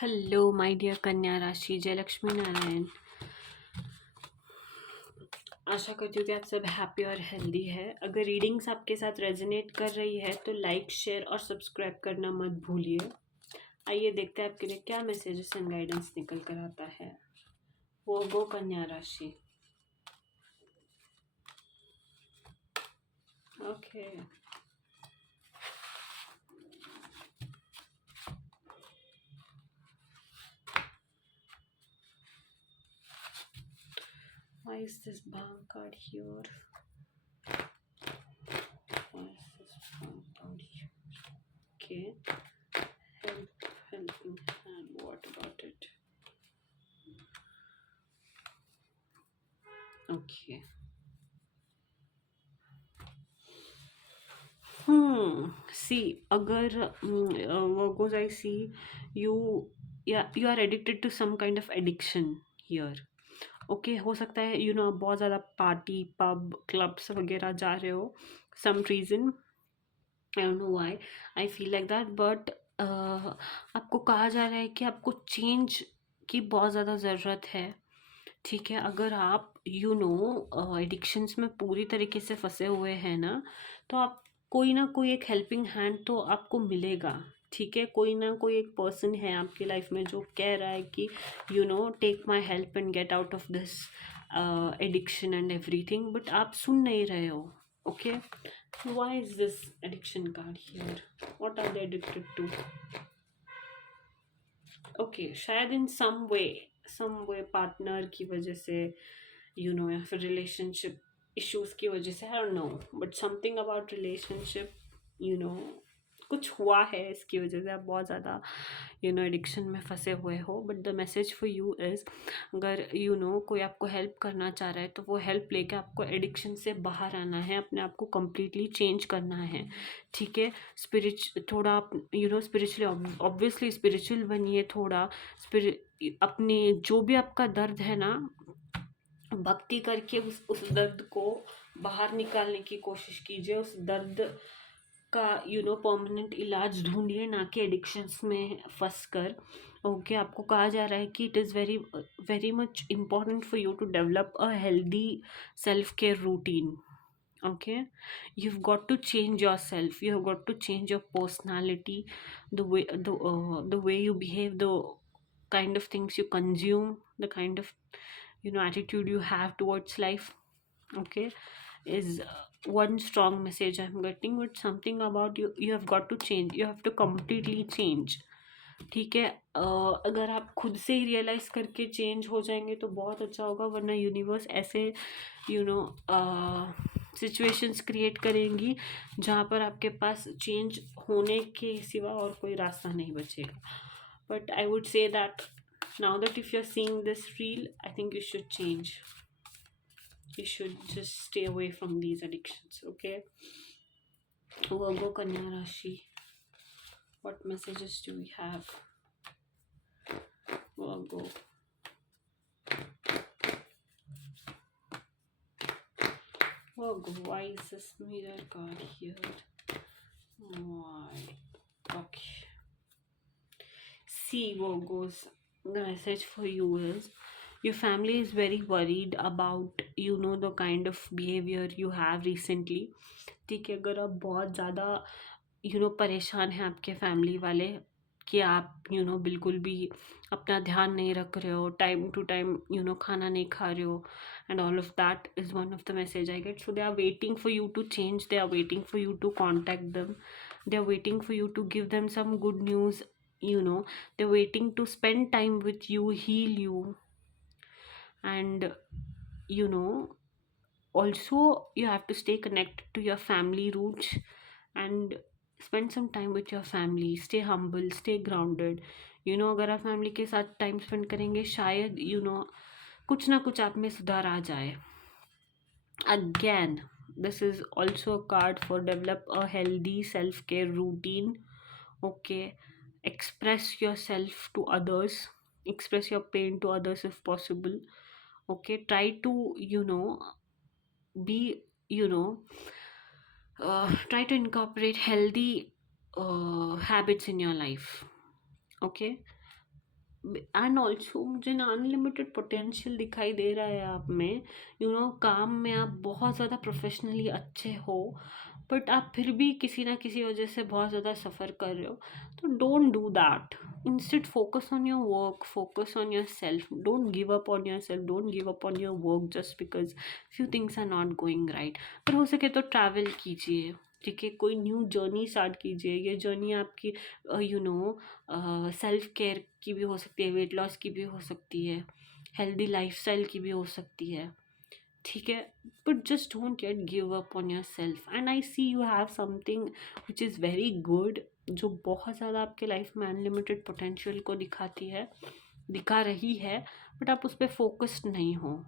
Hello my dear कन्या राशि, जय लक्ष्मी नारायण। आशा करती हूँ कि आप सब हैप्पी और हेल्दी है। अगर रीडिंग्स आपके साथ रेजोनेट कर रही है तो लाइक, शेयर और सब्सक्राइब करना मत भूलिए। आइए देखते हैं आपके लिए क्या मैसेजेस एंड गाइडेंस निकल कर आता है। वो गो कन्या राशि। Okay, why is this bank card here? Why is this bank card here? Okay, helping hand, what about it? Okay. See, agar what goes I see you, yeah, you are addicted to some kind of addiction here. Okay हो सकता है आप बहुत ज़्यादा party pub clubs वगैरह जा रहे हो, some reason, I don't know why I feel like that, but आपको कहा जा रहा है कि आपको चेंज की बहुत ज़्यादा ज़रूरत है। ठीक है, अगर आप एडिक्शंस में पूरी तरीके से फंसे हुए हैं ना, तो आप कोई ना कोई एक हेल्पिंग हैंड तो आपको मिलेगा। ठीक है, कोई ना कोई एक पर्सन है आपकी लाइफ में जो कह रहा है कि take my help and get out of this addiction and everything, but आप सुन नहीं रहे हो। Okay, why is this addiction card here? What are they addicted to? Okay, शायद इन सम वे पार्टनर की वजह से, या फिर रिलेशनशिप इश्यूज की वजह से, आई don't no, but something about relationship, you know कुछ हुआ है इसकी वजह से आप बहुत ज़्यादा एडिक्शन में फंसे हुए हो। But the message for you is, अगर कोई आपको हेल्प करना चाह रहा है तो वो हेल्प लेके आपको एडिक्शन से बाहर आना है, अपने आप को कम्प्लीटली चेंज करना है। ठीक है, थोड़ा आप स्पिरिचुअली, ऑब्वियसली स्पिरिचुअल बनिए थोड़ा। अपने जो भी आपका दर्द है ना, भक्ति करके उस दर्द को बाहर निकालने की कोशिश कीजिए। उस दर्द का परमानेंट इलाज ढूंढिए, ना कि एडिक्शंस में फंस कर। ओके, आपको कहा जा रहा है कि it is very very much important for you to develop a healthy self care routine. Okay, you've got to change yourself, you have got to change your personality, the way you behave, the kind of things you consume, the kind of attitude you have towards life. Okay, is one strong message I'm getting, but something about you have got to change, you have to completely change. ठीक है, अगर आप खुद से ही realise करके change हो जाएंगे तो बहुत अच्छा होगा, वरना यूनिवर्स ऐसे सिचुएशंस क्रिएट करेंगी जहाँ पर आपके पास चेंज होने के सिवा और कोई रास्ता नहीं बचेगा। But I would say that now that if you are seeing this reel, I think you should change, you should just stay away from these addictions. Okay, Virgo Kanya Rashi, what messages do we have? Virgo, why is this mirror card here? Why? Okay, see, Virgos, the message for you is your family is very worried about the kind of behavior you have recently. ठीक है, अगर आप बहुत ज़्यादा परेशान हैं आपके family वाले कि आप बिल्कुल भी अपना ध्यान नहीं रख रहे हो, टाइम टू टाइम खाना नहीं खा रहे हो, and all of that is one of the message I get. So they are waiting for you to change, they are waiting for you to contact them, they are waiting for you to give them some good news. They're waiting to spend time with you, heal you, and you know also you have to stay connected to your family roots and spend some time with your family. Stay humble, stay grounded. अगर आप family के साथ time spend करेंगे, शायद कुछ ना कुछ आप में सुधार आ जाए। Again, this is also a card for develop a healthy self-care routine. Okay, express yourself to others, express your pain to others if possible. Okay, try to be try to incorporate healthy habits in your life. Okay, and also मुझे ना unlimited potential दिखाई दे रहा है आप में। काम में आप बहुत ज़्यादा प्रोफेशनली अच्छे हो, बट आप फिर भी किसी ना किसी वजह से बहुत ज़्यादा सफ़र कर रहे हो। तो don't do that. Instead focus on your work, focus on yourself. Don't give up on yourself, don't give up on your work just because few things are not going right. पर हो सके तो travel कीजिए, ठीक है, कोई new journey start कीजिए। ये जर्नी आपकी सेल्फ केयर की भी हो सकती है, वेट लॉस की भी हो सकती है, हेल्दी लाइफस्टाइल की भी हो सकती है, ठीक है। But just don't get give up on yourself. And I see you have something which is very good, जो बहुत ज़्यादा आपके लाइफ में अनलिमिटेड पोटेंशियल को दिखाती है, दिखा रही है, बट आप उस पर फोकस्ड नहीं हो।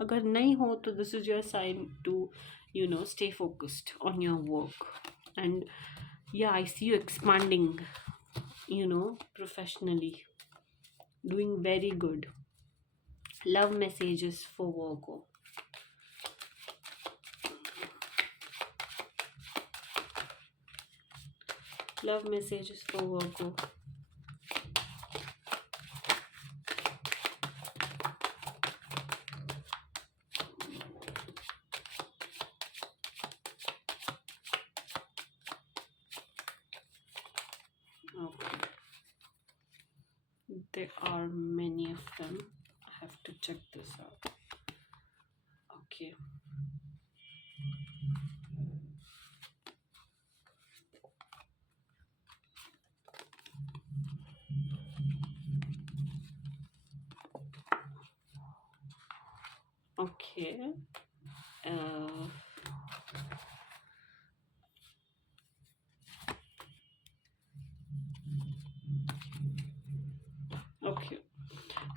अगर नहीं हो तो this is your sign to stay focused on your work. And yeah, I see you expanding, professionally, doing very good. Love messages for Virgo. Love messages for Virgo. Okay. There are many of them. I have to check this out. Okay. Okay. Uh, okay.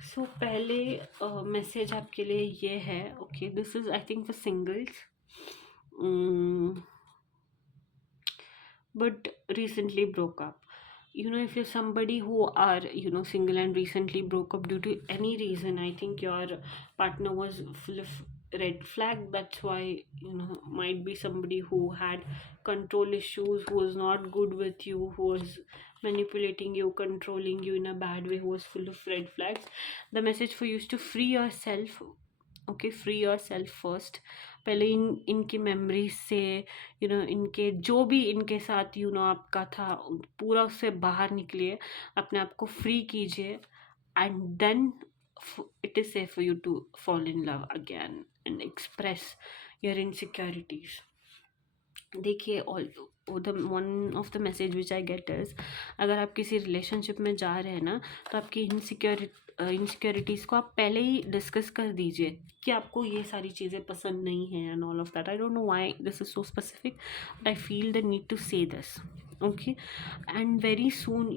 सो पहले message आपके लिए ये है, okay, this is I think for singles, but recently broke up. If you're somebody who are single and recently broke up due to any reason, I think your partner was full of red flag. That's why might be somebody who had control issues, who was not good with you, who was manipulating you, controlling you in a bad way, who was full of red flags. The message for you is to free yourself. Okay, free your self first. पहले इनकी memories से इनके जो भी इनके साथ आपका था, पूरा उससे बाहर निकलिए, अपने आप को फ्री कीजिए, and then it is safe for you to fall in love again and express your insecurities. देखिए, all one of the message which I get is, अगर आप किसी रिलेशनशिप में जा रहे हैं ना, तो आपकी इनसिक्योरिटीज़ को आप पहले ही डिस्कस कर दीजिए कि आपको ये सारी चीज़ें पसंद नहीं है and all of that. I don't know why this is so specific, but I feel the need to say this, okay. And very soon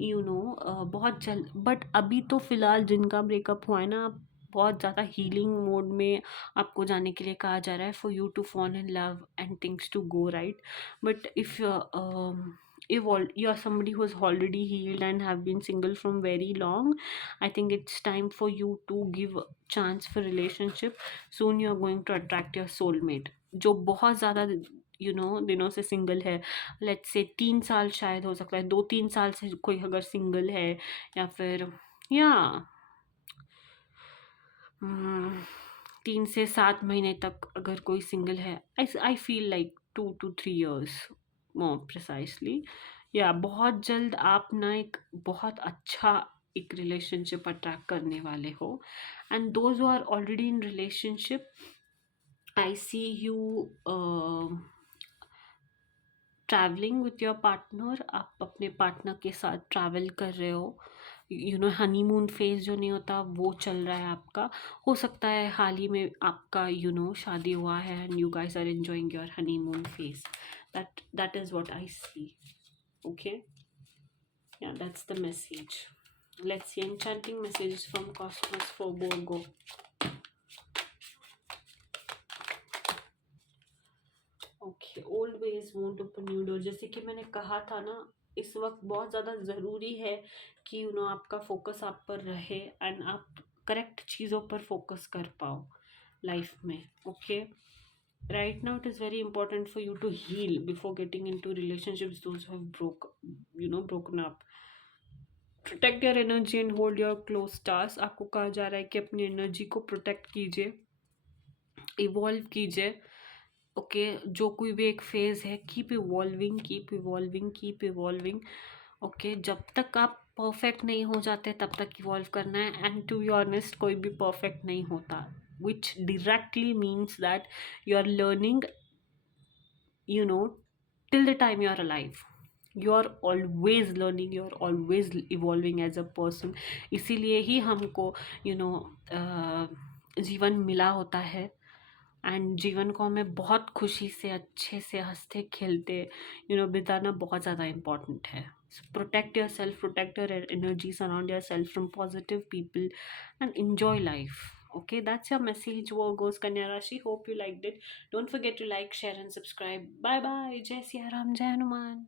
बहुत जल्द, बट अभी तो फ़िलहाल जिनका ब्रेकअप हुआ है ना, आप बहुत ज़्यादा हीलिंग मोड में आपको जाने के लिए कहा जा रहा है, for you to fall in love and things to go right. But if you are somebody who is already healed and have been single from very long, I think it's time for you to give chance for relationship. Soon you are going to attract your soulmate, जो बहुत ज़्यादा दिनों से single है, let's say 3 साल शायद हो सकता है, 2-3 साल से कोई अगर सिंगल है, या फिर या 3 से 7 महीने तक अगर कोई सिंगल है, आई feel like 2 to 3 years more precisely, या बहुत जल्द आप ना एक बहुत अच्छा एक रिलेशनशिप अट्रैक्ट करने वाले हो। And those who are already in relationship, I see you travelling with your partner. आप अपने पार्टनर के साथ ट्रैवल कर रहे हो, हनीमून फेज जो नहीं होता वो चल रहा है आपका। हो सकता है हाल ही में आपका शादी हुआ है and you guys are enjoying your honeymoon phase. that is what I see. Okay, yeah, that's the message. Let's see enchanting messages from cosmos for Virgo. Okay, always want to open new door। जैसे कि मैंने कहा था ना, इस वक्त बहुत ज़्यादा ज़रूरी है कि आपका फोकस आप पर रहे एंड आप करेक्ट चीज़ों पर फोकस कर पाओ लाइफ में। Okay, right now it is very important for you to heal before getting into relationships those who have broken up. Protect your energy and hold your close stars. आपको कहा जा रहा है कि अपनी एनर्जी को प्रोटेक्ट कीजिए, इवॉल्व कीजिए। ओके, जो कोई भी एक फेज है, keep evolving, keep evolving, keep evolving. Okay, जब तक आप परफेक्ट नहीं हो जाते तब तक इवॉल्व करना है। एंड टू बी ऑनेस्ट, कोई भी परफेक्ट नहीं होता, which directly means that you are learning, you know, till the time you are alive. You are always learning, you are always evolving as a person. इसीलिए ही हमको you know जीवन मिला होता है। एंड जीवन को हमें बहुत खुशी से, अच्छे से, हंसते खेलते बिताना बहुत ज़्यादा इम्पॉर्टेंट है। Protect your self, protect your energy, surround yourself from positive people and enjoy life. Okay, that's your message, Virgos, Kanya Rashi. Hope you liked it. Don't forget to like, share and subscribe. Bye bye. Jai Siya Ram, Jai Hanuman.